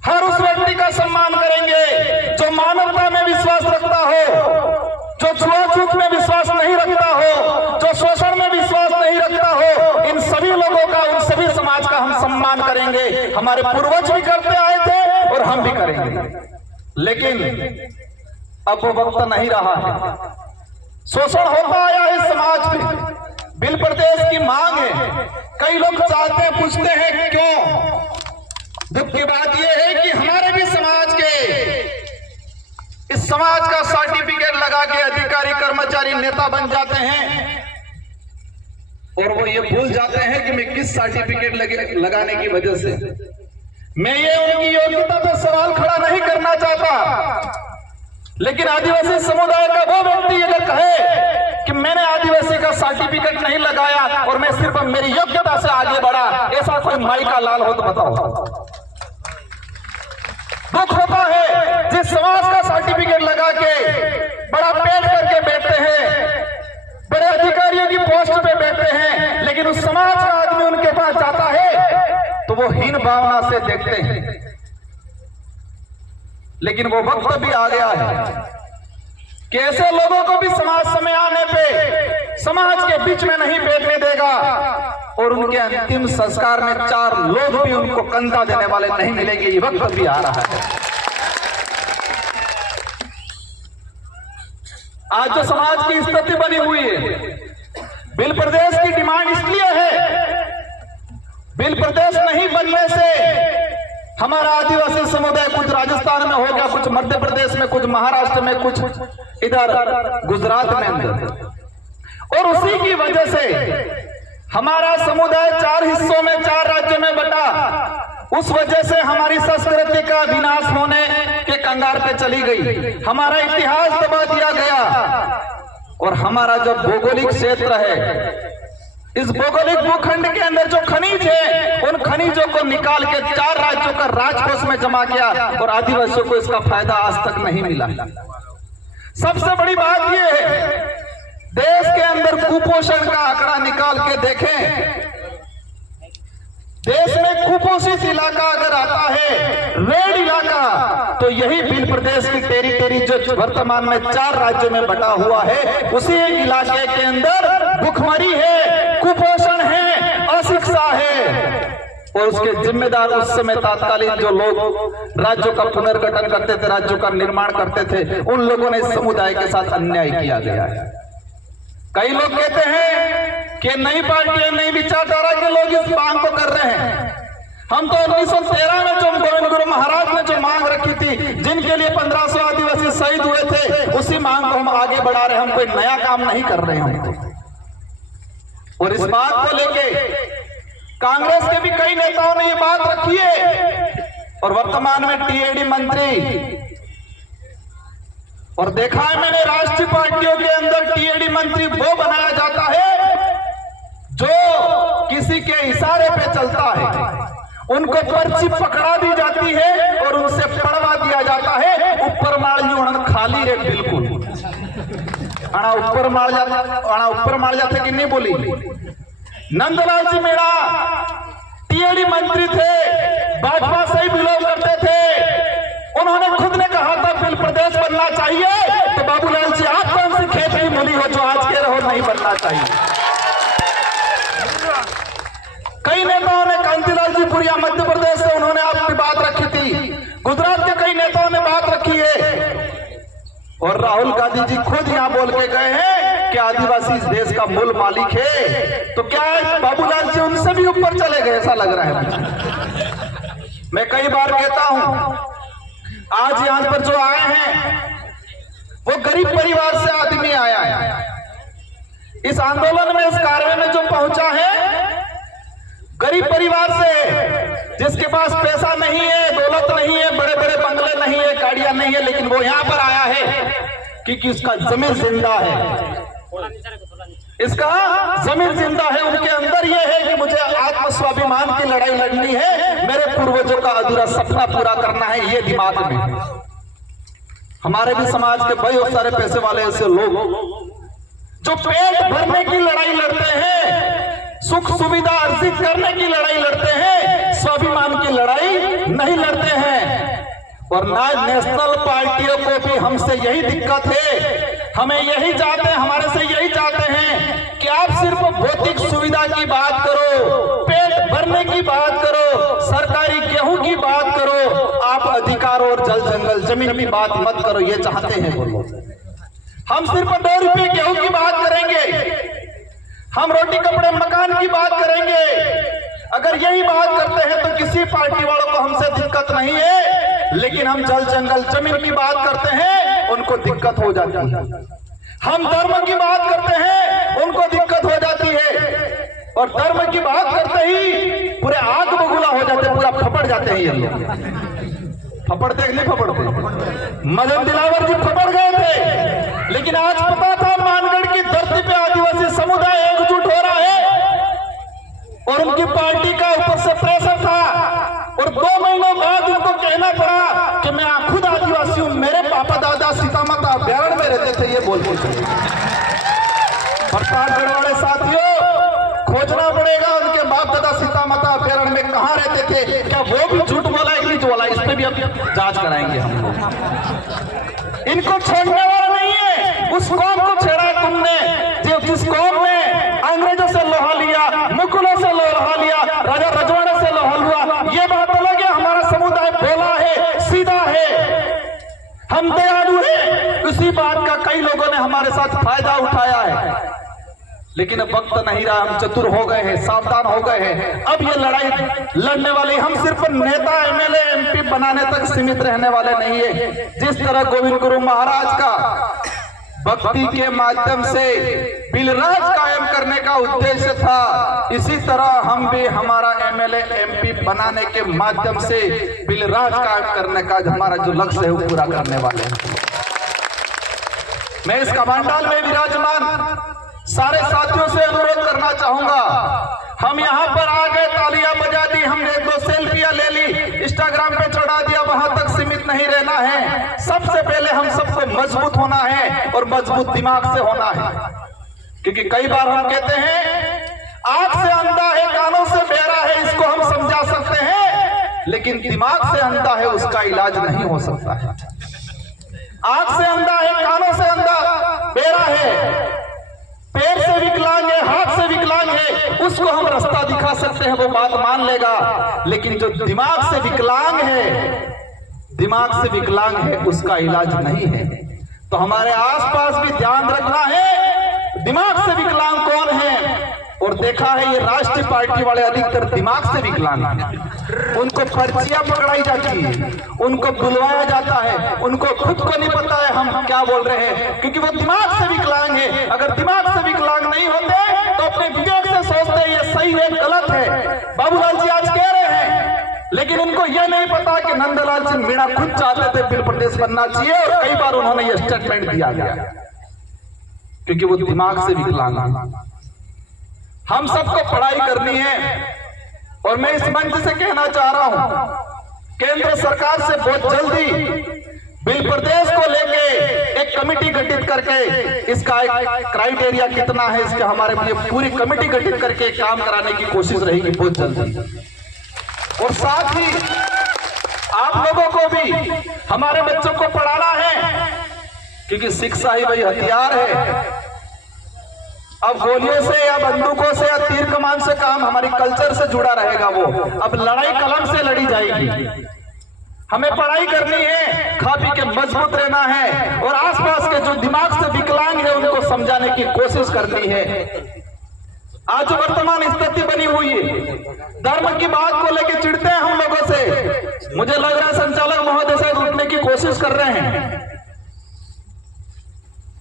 हर उस व्यक्ति का सम्मान करेंगे जो मानवता में विश्वास रखता हो, जो छुआछूत में विश्वास नहीं रखता हो, जो शोषण में विश्वास नहीं रखता हो। इन सभी लोगों का, उन सभी समाज का हम सम्मान करेंगे। हमारे पूर्वज भी करते आए थे और हम भी करेंगे। लेकिन अब वो वक्त नहीं रहा है। शोषण होता आया है समाज में। बिल प्रदेश की मांग है। कई लोग चाहते हैं, पूछते हैं क्यों। दुख की बात यह है कि हमारे भी समाज के, इस समाज का सर्टिफिकेट लगा के अधिकारी, कर्मचारी, नेता बन जाते हैं और वो ये भूल जाते हैं कि मैं किस सर्टिफिकेट लगाने की वजह से। मैं ये उनकी योग्यता पर सवाल खड़ा नहीं करना चाहता, लेकिन आदिवासी समुदाय का वो व्यक्ति अगर कहे कि मैंने आदिवासी का सर्टिफिकेट नहीं लगाया और मैं सिर्फ मेरी योग्यता से आगे बढ़ा, ऐसा कोई माई का लाल हो तो बताओ। दुख होता है जिस समाज का सर्टिफिकेट लगा के बड़ा पेट करके बैठते हैं, बड़े अधिकारियों की पोस्ट पे बैठते हैं, लेकिन उस समाज का आदमी उनके पास जाता है तो वो हीन भावना से देखते हैं। लेकिन वो वक्त भी आ गया है कि ऐसे लोगों को भी समाज समय आने पे समाज के बीच में नहीं बैठने देगा और उनके अंतिम संस्कार में 4 लोग भी उनको कंधा देने वाले नहीं मिलेंगे। ये वक्त भी आ रहा है। आज जो समाज की स्थिति बनी हुई है, बिल प्रदेश की डिमांड इसलिए है, बिल प्रदेश नहीं बनने से हमारा आदिवासी समुदाय कुछ राजस्थान में हो गया, कुछ मध्य प्रदेश में, कुछ महाराष्ट्र में, कुछ इधर गुजरात में अंदर, और उसी की वजह से हमारा समुदाय 4 हिस्सों में, 4 राज्यों में बटा। उस वजह से हमारी संस्कृति का विनाश होने के कंगार पे चली गई, हमारा इतिहास दबा दिया गया। और हमारा जो भौगोलिक क्षेत्र है, इस भौगोलिक भूखंड के अंदर जो खनिज है, उन खनिजों को निकाल के 4 राज्यों का राजकोष में जमा किया और आदिवासियों को इसका फायदा आज तक नहीं मिला। सबसे बड़ी बात यह है, देश के अंदर कुपोषण का आंकड़ा निकाल के देखें। देश में कुपोषित इलाका अगर आता है, रेड इलाका, तो यही बिल प्रदेश की टेरिटरी जो वर्तमान में 4 राज्यों में बटा हुआ है, उसी इलाके के अंदर भुखमरी है, कुपोषण है, अशिक्षा है। और उसके जिम्मेदार उस समय तात्कालिक जो लोग राज्यों का पुनर्गठन करते थे, राज्यों का निर्माण करते थे, उन लोगों ने इस समुदाय के साथ अन्याय किया गया है। कई लोग कहते हैं कि नई पार्टियां, नई विचारधारा के लोग इस मांग को कर रहे हैं। हम तो 1913 में जो गोविंद गुरु महाराज ने जो मांग रखी थी, जिनके लिए 1500 आदिवासी शहीद हुए थे, उसी मांग को हम आगे बढ़ा रहे हैं। हम कोई नया काम नहीं कर रहे हैं। और इस बात को लेके कांग्रेस के भी कई नेताओं ने ये बात रखी है और वर्तमान में टीएडी मंत्री, और देखा है मैंने राष्ट्रीय पार्टियों के अंदर टीएडी मंत्री वो बनाया जाता है जो किसी के इशारे पे चलता है। उनको पर्ची पकड़ा दी जाती है और उनसे पढ़वा दिया जाता है। ऊपर माल यूं खाली है, बिल्कुल आना ऊपर मार जाते कि नहीं बोली। नंदलाल जी मेरा टीएडी मंत्री थे, भाजपा से ही बिलोंग करते थे। उन्होंने खुद ने कहा था बिल प्रदेश बनना चाहिए, तो बाबूलाल जी आप कौन सी खेत की मूली हो जो आज कह रहे हो नहीं बनना चाहिए। कई नेताओं ने, कांतिलाल जी पुरिया मध्य प्रदेश से, उन्होंने आपकी बात रखी थी। गुजरात के कई नेताओं ने बात रखी है और राहुल गांधी जी खुद यहां बोल के गए हैं कि आदिवासी इस देश का मूल मालिक है। तो क्या बाबूलाल जी उनसे भी ऊपर चले गए? ऐसा लग रहा है मुझे। मैं कई बार कहता हूं, आज यहां पर जो आए हैं वो गरीब परिवार से आदमी आया है। इस आंदोलन में, इस कार्य में जो पहुंचा है, गरीब परिवार से, जिसके पास पैसा नहीं है, दौलत नहीं है, बड़े बड़े बंगले नहीं है, गाड़ियां नहीं है, लेकिन वो यहां पर आया है क्योंकि उसका जमीन जिंदा है। इसका जमीन जिंदा है। उनके अंदर यह है कि मुझे आत्मस्वाभिमान की लड़ाई लड़नी है, मेरे पूर्वजों का अधूरा सपना पूरा करना है, ये दिमाग में। हमारे भी समाज के बहुत सारे पैसे वाले ऐसे लोग जो पेट भरने की लड़ाई लड़ते हैं, सुख सुविधा अर्जित करने की लड़ाई लड़ते हैं, स्वाभिमान की लड़ाई नहीं लड़ते हैं। और ना नेशनल पार्टियों को भी हमसे यही दिक्कत है। हमें यही चाहते हैं, हमारे से यही चाहते हैं कि आप सिर्फ भौतिक सुविधा की बात करो, पेट भरने की बात करो, सरकारी गेहूं की बात करो, आप अधिकार और जल जंगल जमीन की बात मत करो, ये चाहते हैं वो लोग। हम सिर्फ 2 रुपये गेहूं की बात करेंगे, हम रोटी कपड़े मकान की बात करेंगे। अगर यही बात करते हैं तो किसी पार्टी वालों को हमसे दिक्कत नहीं है, लेकिन हम जल जंगल जमीन की बात करते हैं उनको दिक्कत हो जाती है। हम धर्म की बात करते हैं उनको दिक्कत हो जाती है, और धर्म की बात करते ही पूरे आग बबूला हो जाते, पूरा फपड़ जाते हैं ये लोग। फपड़ते नहीं फपड़ते? मदन दिलावर जी फपड़ गए थे, लेकिन आज पता था मानगढ़ की धरती पे आदिवासी समुदाय एकजुट हो रहा है, और उनकी पार्टी का ऊपर से प्रेशर था, और 2 महीनों बाद उनको कहना पड़ा कि मैं खुद आदिवासी हूं, मेरे पापा दादा सीता माता अभ्यारण्य में रहते थे, ये बोल के चले। प्रतापगढ़ वाले साथियों, खोजना पड़ेगा उनके बाप दादा सीता माता अभ्यारण्य में कहां रहते थे, क्या वो भी झूठ बोला है कि नहीं बोला, इस पे भी अब जांच कराएंगे हम लोग। इनको छोड़ने वाला नहीं है। उस कौम को छेड़ा है तुमने, जिस कौम ने अंग्रेजों से लोहा लिया, मुगलों से लोहा लिया, राजा रजवाड़े से लोहा लिया, ये बात अलग है। हमारा समुदाय भोला है, सीधा है, हम दयालु हैं। उसी बात का कई लोगों ने हमारे साथ फायदा उठाया है, लेकिन अब वक्त नहीं रहा, हम चतुर हो गए हैं, सावधान हो गए हैं। अब ये लड़ाई लड़ने वाली हम सिर्फ नेता एमएलए एमपी बनाने तक सीमित रहने वाले नहीं है। जिस तरह गोविंद गुरु महाराज का भक्ति के माध्यम से बिलराज कायम करने का उद्देश्य था, इसी तरह हम भी हमारा एमएलए एमपी बनाने के माध्यम से बिलराज कायम करने का हमारा जो लक्ष्य है वो पूरा करने वाले हैं। मैं इस कमांडाल में विराजमान सारे साथियों से अनुरोध करना चाहूंगा, हम यहां पर आ गए, तालियां बजा दी, हमने 2 सेल्फियां ले ली, इंस्टाग्राम पे चढ़ा दिया, वहां तक सीमित नहीं रहना है। सबसे पहले हम सबको मजबूत होना है, और मजबूत दिमाग से होना है। क्योंकि कई बार हम कहते हैं आंख से अंधा है, कानों से बहरा है, इसको हम समझा सकते हैं, लेकिन दिमाग से अंधा है, उसका इलाज नहीं हो सकता है। आंख से अंधा है, कानों से अंधा बहरा है, पैर से विकलांग है, हाथ से विकलांग है, उसको हम रास्ता दिखा सकते हैं, वो बात मान लेगा। लेकिन जो दिमाग से विकलांग है, उसका इलाज नहीं है। तो हमारे आसपास भी ध्यान रखना है, दिमाग से विकलांग कौन है। और देखा है ये राष्ट्रीय पार्टी वाले अधिकतर दिमाग से विकलांग हैं। उनको पर्चियां पकड़ाई जाती है, उनको बुलवाया जाता है, उनको खुद को नहीं पता है हम क्या बोल रहे हैं, क्योंकि वो दिमाग से विकलांग है। अगर दिमाग से विकलांग नहीं होते तो अपने विवेक से सोचते ये सही है गलत है। बाबूलाल जी आज कह रहे हैं, लेकिन उनको यह नहीं पता कि नंदलाल सिंह मीणा खुद चाहते थे बिल प्रदेश बनना चाहिए, और कई बार उन्होंने ये स्टेटमेंट दिया गया, क्योंकि वो दिमाग से विकलांग है। हम सबको पढ़ाई करनी है, और मैं इस मंच से कहना चाह रहा हूं, केंद्र सरकार से बहुत जल्दी बिल प्रदेश को लेके एक कमेटी गठित करके, इसका एक क्राइटेरिया कितना है, इसके हमारे लिए पूरी कमेटी गठित करके काम कराने की कोशिश रहेगी बहुत जल्दी। और साथ ही आप लोगों को भी हमारे बच्चों को पढ़ाना है, क्योंकि शिक्षा ही वही हथियार है। अब गोलियों से या बंदूकों से या तीर कमान से काम हमारी कल्चर से जुड़ा रहेगा। वो अब लड़ाई कलम से लड़ी जाएगी। हमें पढ़ाई करनी है, खा पी के मजबूत रहना है, और आसपास के जो दिमाग से विकलांग है उनको समझाने की कोशिश करनी है। आज जो वर्तमान स्थिति बनी हुई है, धर्म की बात को लेकर चिढ़ते हैं हम लोगों से। मुझे लग रहा है संचालक महोदय से रुकने की कोशिश कर रहे हैं।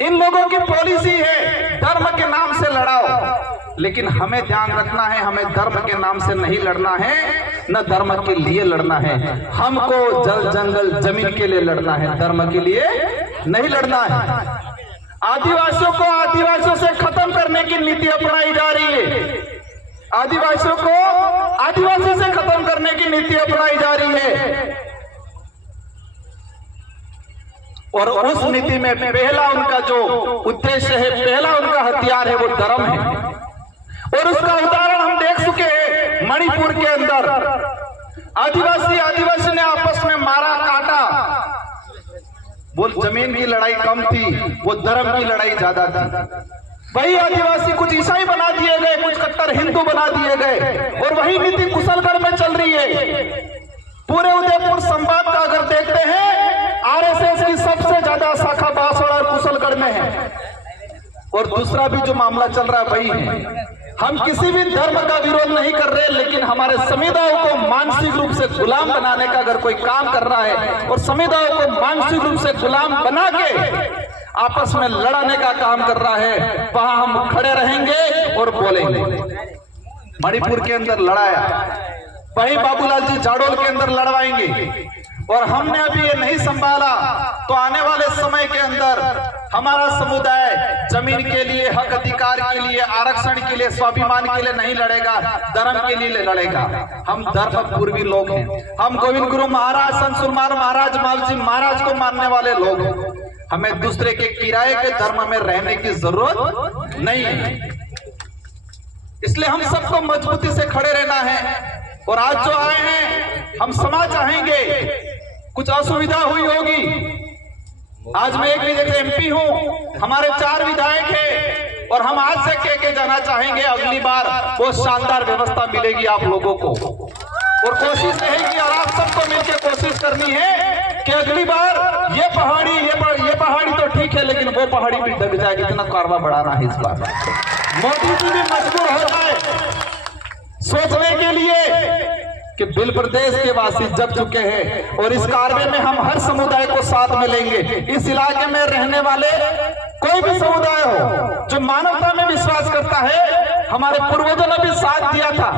इन लोगों की पॉलिसी है धर्म के नाम से लड़ाओ, लेकिन हमें ध्यान रखना है, हमें धर्म के नाम से नहीं लड़ना है, न धर्म के लिए लड़ना है। हमको जल जंगल जमीन के लिए लड़ना है, धर्म के लिए नहीं लड़ना है। आदिवासियों को आदिवासियों से खत्म करने की नीति अपनाई जा रही है, आदिवासियों को आदिवासी से खत्म करने की नीति अपनाई जा रही है। और उस नीति में पहला उनका जो उद्देश्य है, पहला उनका हथियार है, वो धर्म है। और उसका उदाहरण हम देख चुके हैं मणिपुर के अंदर। आदिवासी ने आपस में मारा काटा, वो जमीन की लड़ाई कम थी, वो धर्म की लड़ाई ज्यादा थी। वही आदिवासी कुछ ईसाई बना दिए गए, कुछ कट्टर हिंदू बना दिए गए, और वही नीति कुशलगढ़ में चल रही है। पूरे उदयपुर संभाग का अगर देखते हैं, आरएसएस की सबसे ज्यादा शाखा बांसवाड़ा और कुशलगढ़ में है। और दूसरा भी जो मामला चल रहा है वही है। हम किसी भी धर्म का विरोध नहीं कर रहे, लेकिन हमारे समुदायों को मानसिक रूप से गुलाम बनाने का अगर कोई काम कर रहा है और समुदायों को मानसिक रूप से गुलाम बना के आपस में लड़ाने का काम कर रहा है, वहां हम खड़े रहेंगे और बोलेंगे। मणिपुर के अंदर लड़ाया, वही बाबूलाल जी जाडोल के अंदर लड़वाएंगे। और हमने अभी ये नहीं संभाला तो आने वाले समय के अंदर हमारा समुदाय जमीन के लिए, हक अधिकार के लिए, आरक्षण के लिए, स्वाभिमान के लिए नहीं लड़ेगा, धर्म के लिए लड़ेगा। हम धर्म पूर्वी लोग हैं। हम गोविंद गुरु महाराज, संत सुरमार महाराज, मालजी महाराज को मानने वाले लोग हैं। हमें दूसरे के किराए के धर्म में रहने की जरूरत नहीं है। इसलिए हम सबको मजबूती से खड़े रहना है। और आज जो आए हैं, हम समाज चाहेंगे, कुछ असुविधा हुई होगी। आज मैं एक विजय एमपी हूं, हमारे 4 विधायक हैं, और हम आज से कह के जाना चाहेंगे, अगली बार वो शानदार व्यवस्था मिलेगी आप लोगों को। और कोशिश रहेगी, और आप सबको मिलकर कोशिश करनी है कि अगली बार ये पहाड़ी तो ठीक है, लेकिन वो पहाड़ी भी डग जाएगी। इतना कारवा बढ़ाना है इस बार। मोदी जी भी मजबूर हो जाए सोचने के लिए कि बिल प्रदेश के वासी जब चुके हैं, और इस कार्य में हम हर समुदाय को साथ में लेंगे। इस इलाके में रहने वाले कोई भी समुदाय हो जो मानवता में विश्वास करता है, हमारे पूर्वजों ने भी साथ दिया था।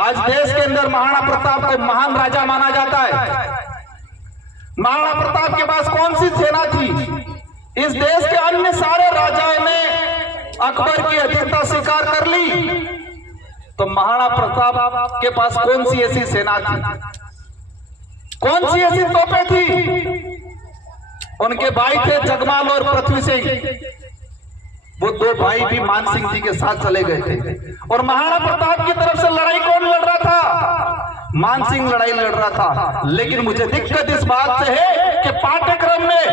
आज देश के अंदर महाराणा प्रताप को महान राजा माना जाता है। महाराणा प्रताप के पास कौन सी सेना थी? इस देश के अन्य सारे राजाओं ने अकबर की अधीनता स्वीकार कर ली, तो महाराणा प्रताप के पास कौन सी ऐसी सेना थी, कौन सी ऐसी तोपें थी? उनके भाई थे जगमाल और पृथ्वी सिंह। वो 2 भाई भी मान सिंह जी के साथ चले गए थे। और महाराणा प्रताप की तरफ से लड़ाई कौन लड़ रहा था? मान सिंह लड़ाई लड़ रहा था। लेकिन मुझे दिक्कत इस बात से है कि पाठ्यक्रम में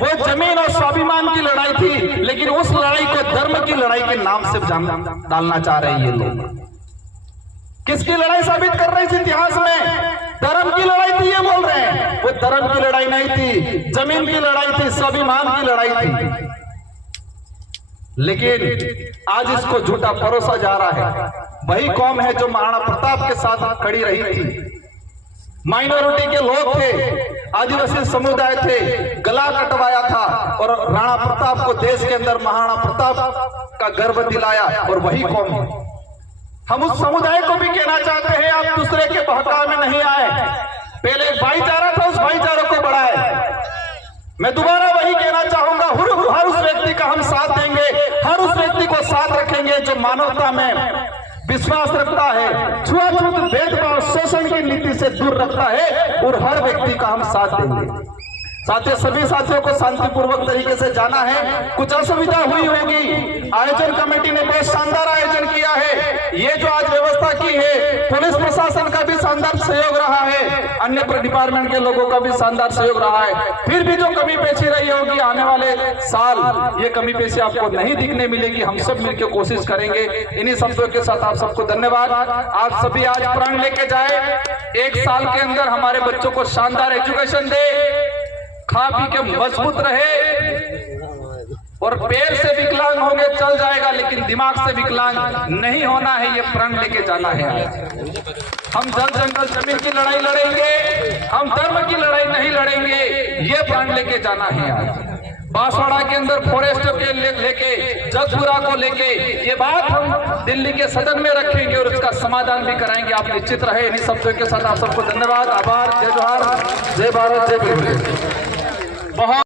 वो जमीन और स्वाभिमान की लड़ाई थी, लेकिन उस लड़ाई को धर्म की लड़ाई के नाम से डालना चाह रहे हैं ये लोग। किसकी लड़ाई साबित कर रहे इस इतिहास में? धर्म की लड़ाई थी, ये बोल रहे हैं। वो धर्म की लड़ाई नहीं थी, जमीन की लड़ाई थी, स्वाभिमान की लड़ाई थी। लेकिन आज इसको झूठा परोसा जा रहा है। वही कौम है जो महाराणा प्रताप के साथ खड़ी रही थी। माइनॉरिटी के लोग थे, आदिवासी समुदाय थे, गला कटवाया था, और राणा प्रताप को देश के अंदर महाराणा प्रताप का गर्व दिलाया। और वही कौम है। हम उस समुदाय को भी कहना चाहते हैं, आप दूसरे के बहकाव में नहीं आए। पहले एक भाईचारा था, उस भाईचारे को बढ़ाए। मैं दोबारा वही कहना चाहूंगा, हर उस व्यक्ति का हम साथ देंगे, हर उस व्यक्ति को साथ रखेंगे जो मानवता में विश्वास रखता है, छुआछूत, भेदभाव, शोषण की नीति से दूर रखता है, और हर व्यक्ति का हम साथ देंगे। साथियों, सभी साथियों को शांतिपूर्वक तरीके से जाना है। कुछ असुविधा हुई होगी, आयोजन कमेटी ने बहुत शानदार आयोजन किया है। ये जो आज व्यवस्था की है, पुलिस प्रशासन का भी शानदार सहयोग रहा है, अन्य डिपार्टमेंट के लोगों का भी शानदार सहयोग रहा है। फिर भी जो कमी पेशी रही होगी, आने वाले साल ये कमी पेशी आपको नहीं दिखने मिलेगी। हम सब मिलकर कोशिश करेंगे। इन्हीं शब्दों के साथ आप सबको धन्यवाद। आप सभी आज प्रण लेके जाए, 1 साल के अंदर हमारे बच्चों को शानदार एजुकेशन दे, खा पी के मजबूत रहे, और पैर से विकलांग होंगे चल जाएगा, लेकिन दिमाग से विकलांग नहीं होना है। ये प्रण लेके जाना है। हम जल जंगल जमीन की लड़ाई लड़ेंगे, हम धर्म की लड़ाई नहीं लड़ेंगे। ये प्रण लेके जाना है। आज बांसवाड़ा के अंदर फॉरेस्ट के लेके, जगपुरा को लेके, ये बात हम दिल्ली के सदन में रखेंगे और इसका समाधान भी कराएंगे। आप निश्चित रहे। इन्हीं शब्दों के साथ आप सबको धन्यवाद, आभार, जय जोहार, जय भारत, जय भीम। बहुत